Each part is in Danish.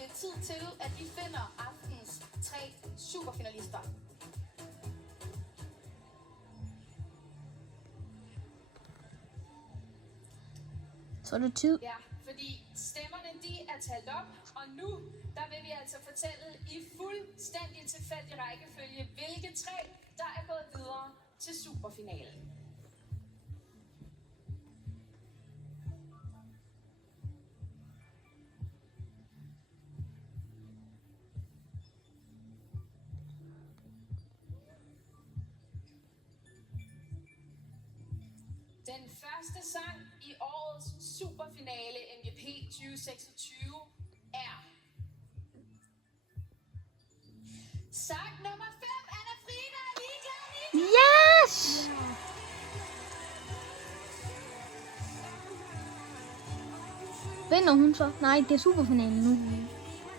det er tid til, at vi finder aftens 3 superfinalister. Så er det tid. Ja, fordi stemmerne de er talt op, og nu der vil vi altså fortælle i fuldstændig tilfældig rækkefølge, hvilke 3, der er gået videre til superfinalen. Den første sang i årets superfinale MGP 2026 er sang nummer 5, Anna Frida, Ligeglad. Yes! Vinder hun så? Nej, det er superfinalen nu.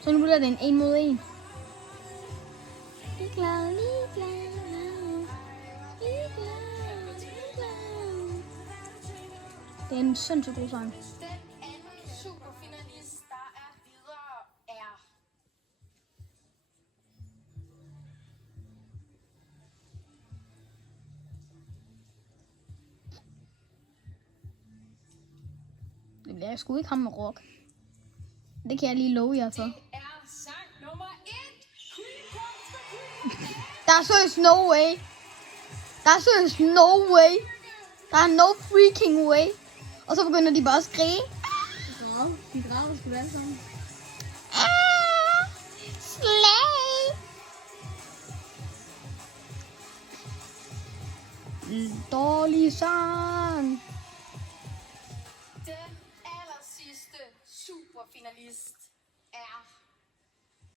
Så nu bliver det en 1 mod 1. Ligeglad, ligeglad, ligeglad, ligeglad. Det er en sindssygt god sang. Den anden superfinalist, der er videre, er Det bliver sgu ikke ham med rock. Det kan jeg lige love jer for. det er sang nummer 1, Queen Comes the Queen. Der er seriøst no way. Der er seriøst no way. Der er no freaking way. Og så begynder de bare at skrige. De græder sgu da alle sammen. Slay. Dårlig sang. Den allersidste superfinalist er